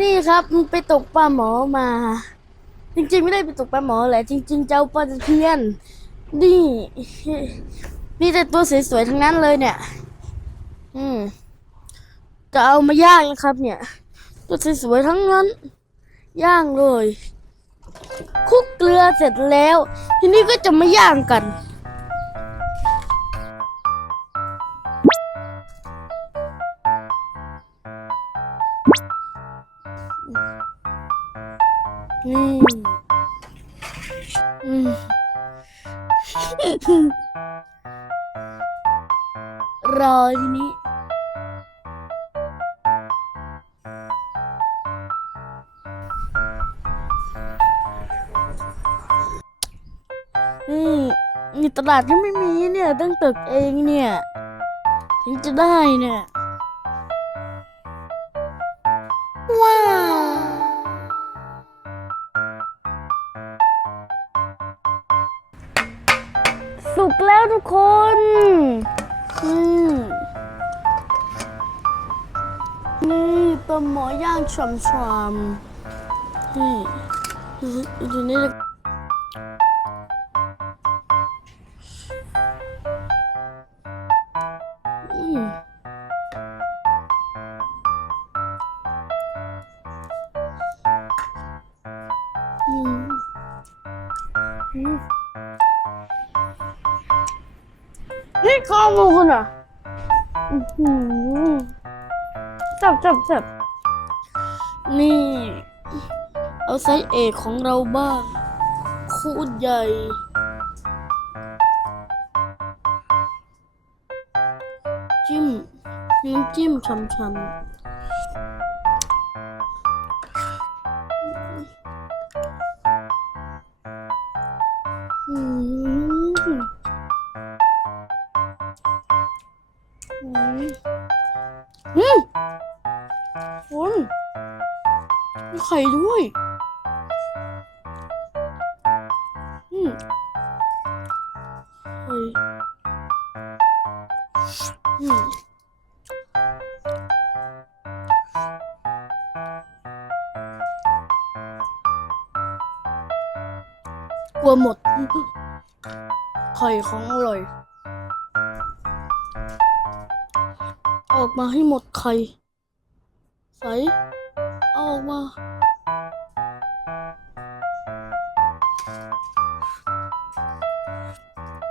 นี่ครับมันไปตกปลาหมอมา จริงๆไม่ได้ไปตกปลาหมอแหละจริงๆจะเอาปลาตะเพียนนี่มีแต่ตัวสวยๆทั้งนั้นเลยเนี่ย อืมจะเอามาย่างนะครับ เนี่ย ตัวสวยๆทั้งนั้น ย่างเลย คุกเกลือเสร็จแล้ว ทีนี้ก็จะมาย่างกัน นี่อืมรอทีนี้นี่นี่ตลาดยังไม่มีเนี่ยต้องตึกเองเนี่ย ถึงจะได้เนี่ย สุกแล้วทุกคนอืมนี่ปลาหมอย่างฉ่ำๆนี่ดูนี่เลยอืมอืมอืม นี่ข้าวมูคุณอะอื้อหือจับจับจับนี่ เอาไซส์เอกของเราบ้างโคตรใหญ่ จิ้มน้ำจิ้มช่ๆอืม มีไข่ด้วย อืมไข่อืมกลัวหมด ไข่ของอร่อย ออกมาให้หมดไข่ ใสเออกมา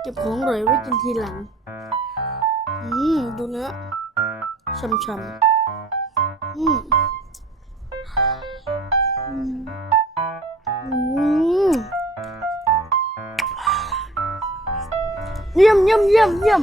เก็บของอร่อยไว้กินทีหลัง อืม ดูเนื้อช่ำๆอืมอืมอืมเยี่ยมเยี่ยมเยี่ยมเยี่ยม